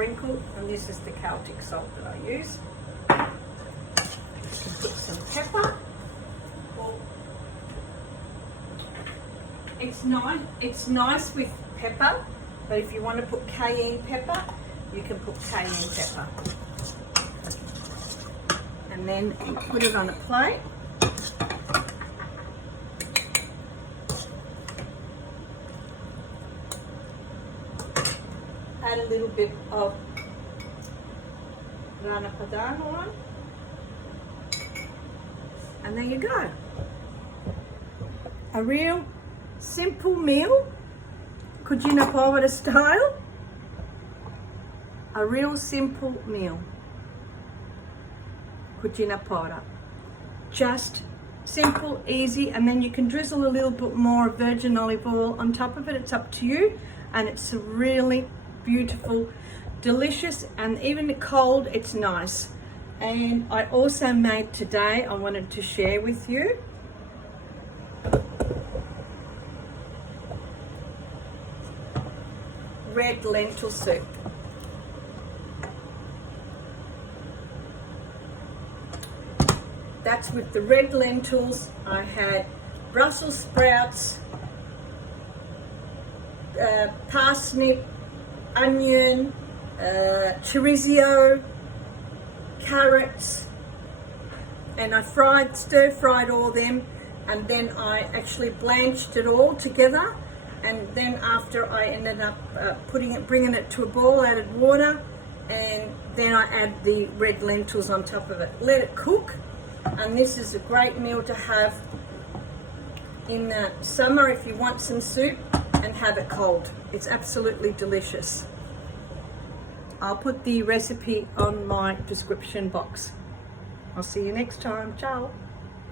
sprinkle, and this is the Celtic salt that I use. You can put some pepper. It's nice with pepper, but if you want to put cayenne pepper, you can put cayenne pepper. And then you put it on a plate. Add a little bit of grana padano on, and there you go. A real simple meal, Cucina Povera style. A real simple meal, Cucina Povera. Just simple, easy, and then you can drizzle a little bit more virgin olive oil on top of it. It's up to you, and it's a really beautiful, delicious, and even cold, it's nice. And I also made today, I wanted to share with you, red lentil soup. That's with the red lentils. I had Brussels sprouts, parsnip, onion, chorizo, carrots, and I stir-fried all them, and then I actually blanched it all together, and then after I ended up bringing it to a boil, added water, and then I add the red lentils on top of it. Let it cook, and this is a great meal to have in the summer if you want some soup and have it cold. It's absolutely delicious. I'll put the recipe on my description box. I'll see you next time. Ciao.